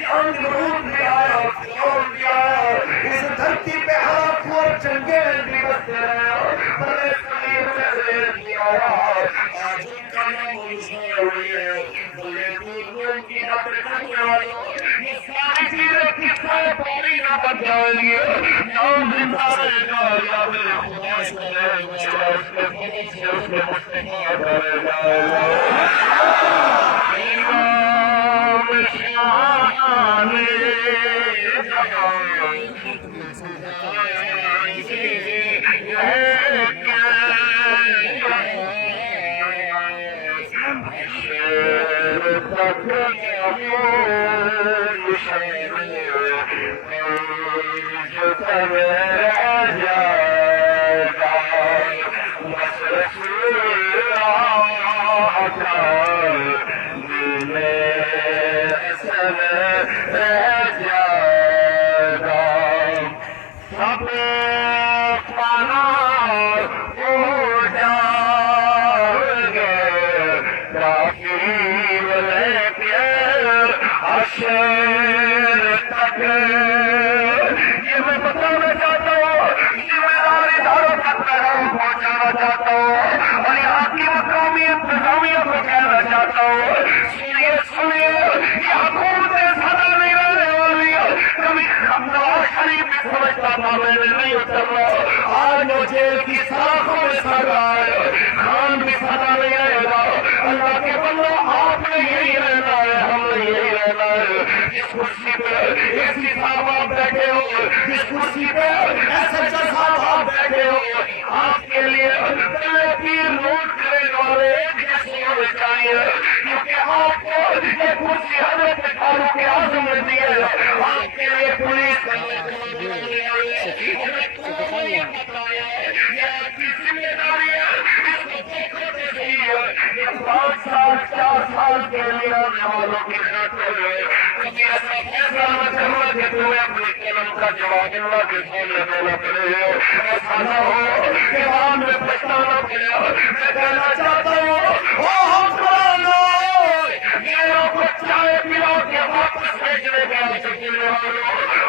یہاں نمرود بھی آیا، فرعون بھی آیا، اس دھرتی پہ ہلاک اور جنگیں بھی بستے رہے، بڑے صغیر میں زیر بھی آیا، آج ان کا نام منشور ہوئی ہے، بڑے دور کی باتیں کرنے والوں، یہ ساری چیزیں کس سے پوری نہ بن جائیں گی، نام بھی مارے گا یا میرے خدا سے رہے گا، اس کے فضل سے اس کے مصطفیٰ کرے گا۔ امام شان آج جیل کی سلاخوں میں سزا ہے، خان بھی سزا نہیں رہے گا، اللہ کے بندو آپ نے یہی رہنا ہے، ہم نے یہی رہنا ہے، جس کرسی پہ ایسی صاحب آپ بیٹھے ہو، جس کرسی پہ ایسے صاحب آپ بیٹھے ہو، آپ کے لیے پہلے تیر نوٹ کرنے والے ایک جیسے ہونے چاہیے، کیونکہ آپ کو یہ کرسی حضرت فاروق اعظم نے دی ہے، آپ کے لیے پولیس پانچ سال 4 سال کے لیے آنے والوں کی خاطر کبھی ایسا فیصلہ نہ کرنا کہ تمہیں اپنی قلم کا جواب اللہ کے سامنے دینا پڑے، ایسا نہ ہو کہ بعد میں پچھتانا پڑے۔ میں کہنا چاہتا ہوں چائے پلا کے واپس بھیجنے کا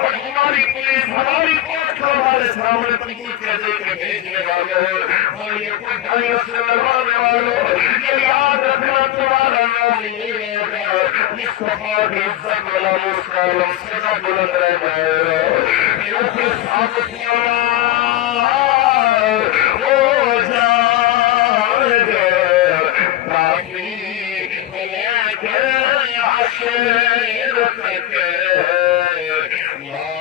اور ہماری پولیس ہماری فوج کو ہمارے سامنے تنقید کر دے کے بھیجنے والے اور یہ بھائیوں سے لڑوانے والوں، یہ یاد رکھنا تمہارا نام نہیں رہے گا، مصطفیٰ کی عزت والا اس کا علم سدا بلند رہ جائے گا، کیونکہ ثابت ہو جائے گے کافی لے کے عشیر تک مات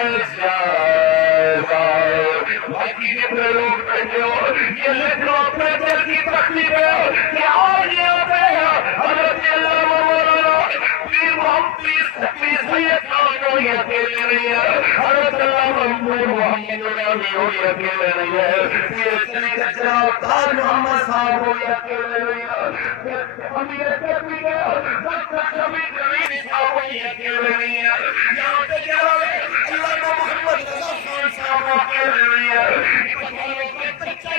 حضرت کا باقی جتنے لوگ بیٹھے ہو یہ لکھ لو اپنے دل کی تکلیف ہے کہ آج یہ ہوتے ہیں حضرت علامہ مولانا پیر محمد سید خان ہوئی اکیلے نہیں ہے، حضرت علامہ محمد نامی ہوئی اکیلے نہیں ہے، پیر طریقت جناب تاج محمد صاحب ہوئی اکیلے نہیں ہے، امیر کبھی گیا ڈاکٹر شبیر جمیل صاحب ہوئی اکیلے نہیں ہے، یہاں پہ جناب علامہ محمد رضا خان صاحب اکیلے نہیں ہے، بچہ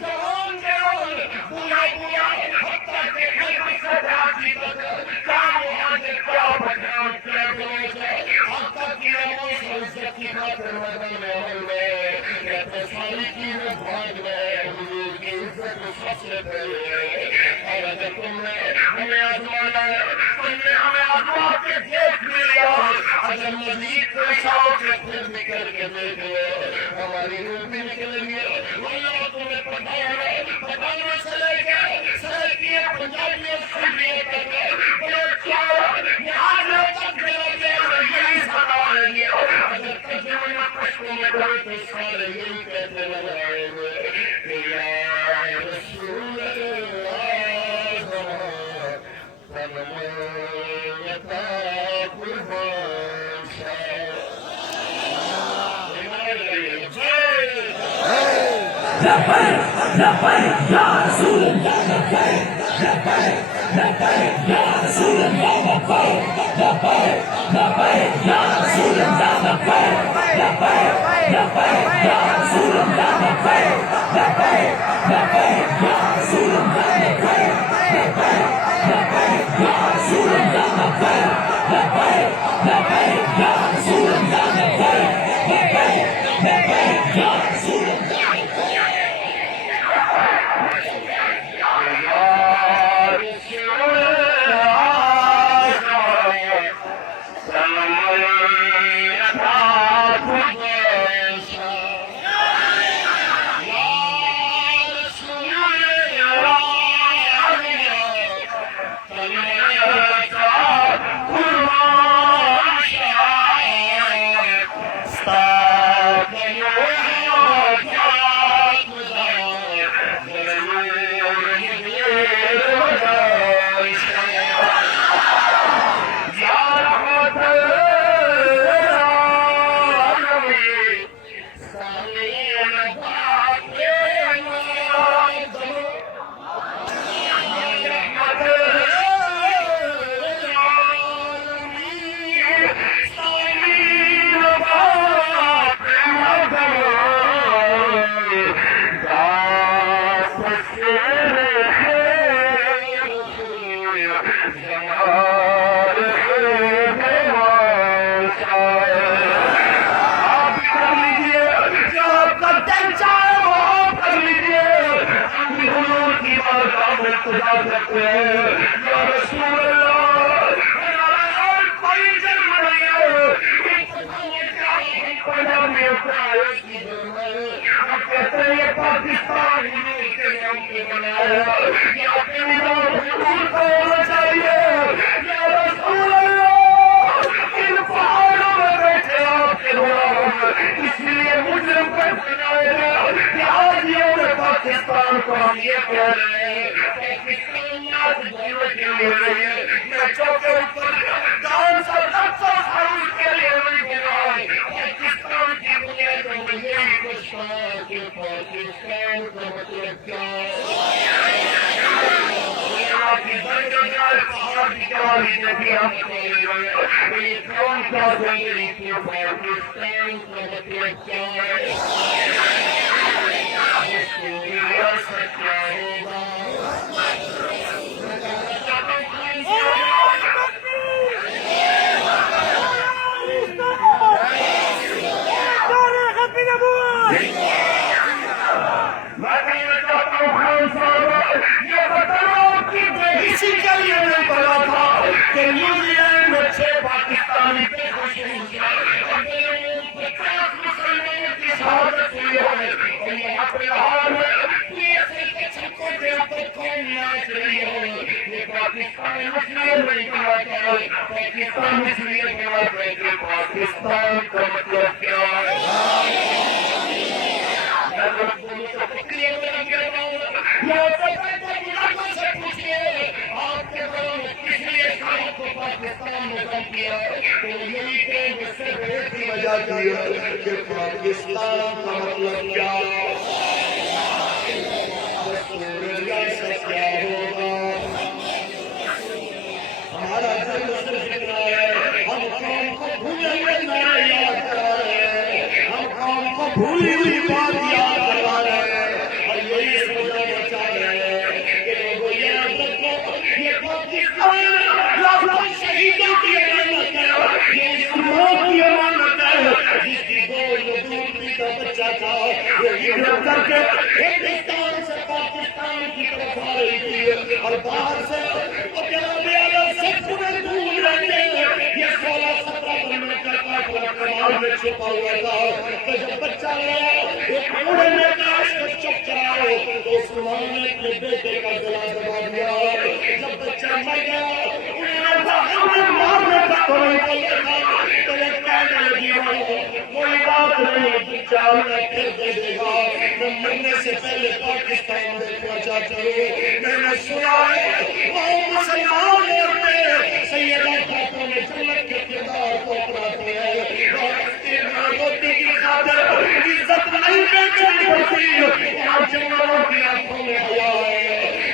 جوان جوان بوڑھا بوڑھا حتیٰ کہ خلق سے جاتی تک کام مہاجر کیا بچان کیا گلوچ ہے حتیٰ کی رموش و عزت کی خاطر مدن عمل میں کہتے ساری چیزیں بھاگ میں حضور کی عزت سب سے پہلے ہے، اور اگر تم نے ہمیں آزمانا ہے، تم نے ہمیں آزما کے دیکھ بھی لیا، اگر مزید کوئی شاؤ کے پھر نکل کے دیکھ لو ہماری روح بھی نکلیں گے، اللہ تمہیں پتانے سے لے کے سرائکیہ پنجابی اور سنگیہ تک یہاں تک یہی سنا رہیں گے، اگر ترجمہ میں پشتوں میں کوئی تو سارے یہی کہتے لگائیں گے کہ یا رسول اللہ فنمیتا قربان شاہ لبیک لبیک یا رسول اللہ لبیک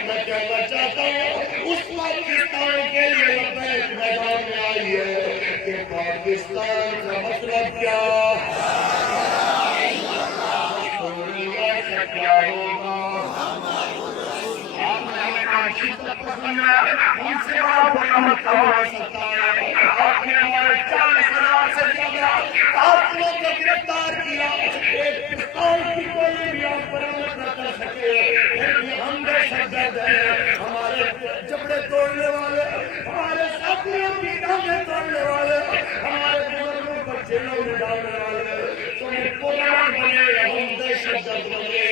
میں کہنا چاہتا ہوں پاکستان کے لیے لبیک میدان میں آئی ہے کہ پاکستان کا مطلب کیا کیا ہوگا. آپ نے ہمیں کاشی تک پسند ہے ان سے بڑا بڑا مطلب ہو سکتا ہے. آپ نے ہمارے 40,000 سے زیادہ قاتلوں کو گرفتار کیا. ایک پستول کی گولی بھی آپ برآمد نہ کر سکے. پھر بھی ہم دہشت گرد ہیں. ہمارے جبڑے توڑنے والے, ہمارے ساتھیوں کی ٹانگیں توڑنے والے, ہمارے بزرگوں کو جیلوں میں ڈالنے والے تمہیں قرآن بنے یا ہم دہشت گرد بنے.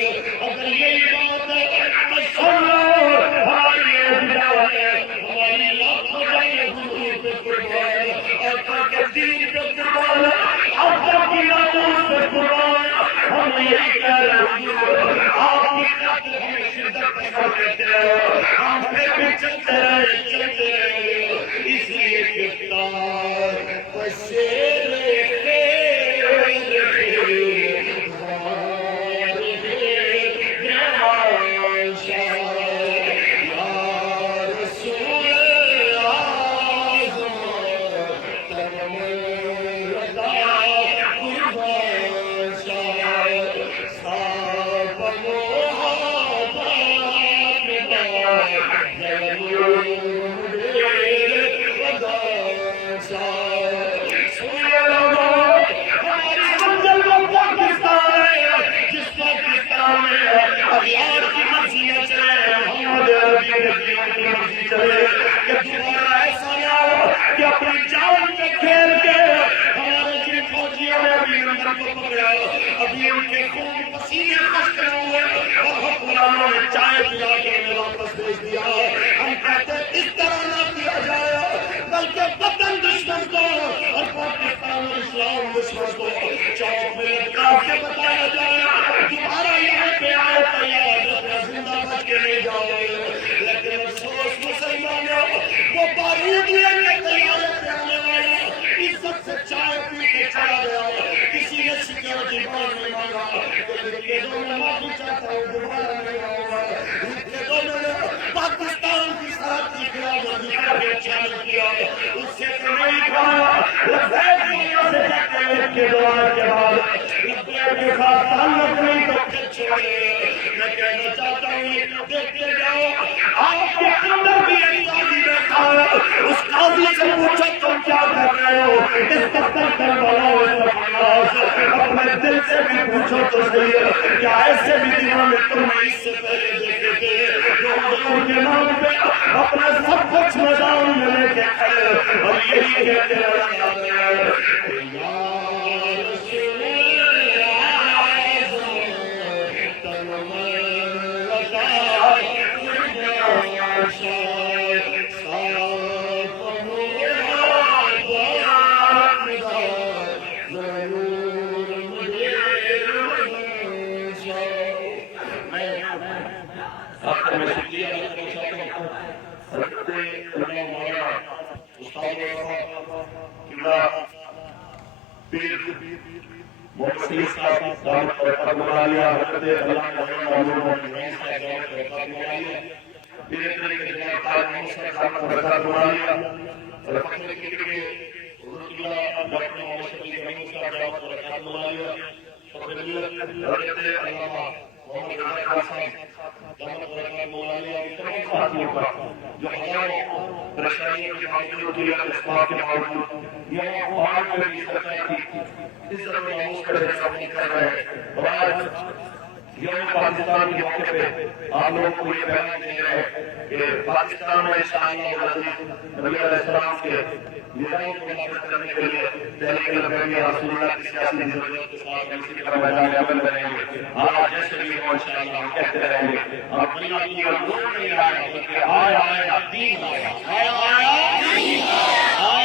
اگر یہی بات ہے تو سن لو, ہماری اجازت ہے, ہماری لاکھوں جائیں گروہ پہ قربان, آقا کے دین پہ قربان, آقا کی ناموس پہ قربان. ہم یہی کہہ رہے ہیں, آپ کی قاتل ہمیں شدت پسند کرتے ہیں, ہم پھر بھی چلتے رہے. اس لیے گرفتار بشیر ابھی ان کے خون پسینے خشک ہوئے اور حکمرانوں نے چائے پلا کے انہیں واپس بھیج دیا. ہم کہتے اس طرح نہ کیا جائے, بلکہ وطن دشمن کو اور پاکستان اور اسلام دشمن کو چوک میں لٹکا کے بتایا جائے. دوبارہ یہاں پہ آئے تو یاد رکھنا زندہ بچ کے نہیں جاؤ. لیکن افسوس مسلمانوں, وہ بارود لے کے تیارے پہ آنے والا عزت سے چائے پی کے چلا گیا. کسی نے سیکورٹی بانڈ نہیں مانگا, لکھے دو میں معافی چاہتا ہوں, دوبارہ نہیں آؤں گا. لکھے دو میں نے پاکستان کی سرحد کی خلاف ورزی کر کے چیلنج کیا, اس سے تو نہیں کھایا. لبیک دنیا سے کہتے ہیں لکھے دو آنے کے بعد لبیک کے ساتھ تعلق نہیں تو پھر چھوڑے. میں کہنا چاہتا ہوں کہ دیکھتے جاؤ, آپ کے اندر بھی ایک قاضی بیٹھا ہے. اس قاضی سے پوچھو تم کیا کر رہے ہو, اس دفتر کر بناؤ. اپنے دل سے بھی پوچھو تو صحیح ہے, کیا ایسے بھی دنوں میں تمہیں اس سے پہلے دیکھے تھے جو حضور کے نام پہ اپنا سب کچھ میدان میں لے کے کھڑے اور یہی کہتے رہتے ہیں جو پریشانیوں کے باوجود کے باوجود یہ وہاں میں بھی عزت و ناموس کا جیسا نہیں کر رہے ہیں. اور آج یوم پاکستان کے موقع پہ آپ لوگوں کو یہ پیغام دے رہے ہیں کہ پاکستان میں انشاءاللہ نبی علیہ السلام کے نظام کو نافذ کرنے کے لیے تحریک لبیک رسول اللہ کی سیاسی ضرورت کے ساتھ اسی طرح میدان عمل میں رہیں گے. آپ جیسے بھی ہو انشاءاللہ ہم کہتے رہیں گے. آپ دنیا کی اور نہیں آیا بلکہ آیا دین آیا, آیا دین آیا.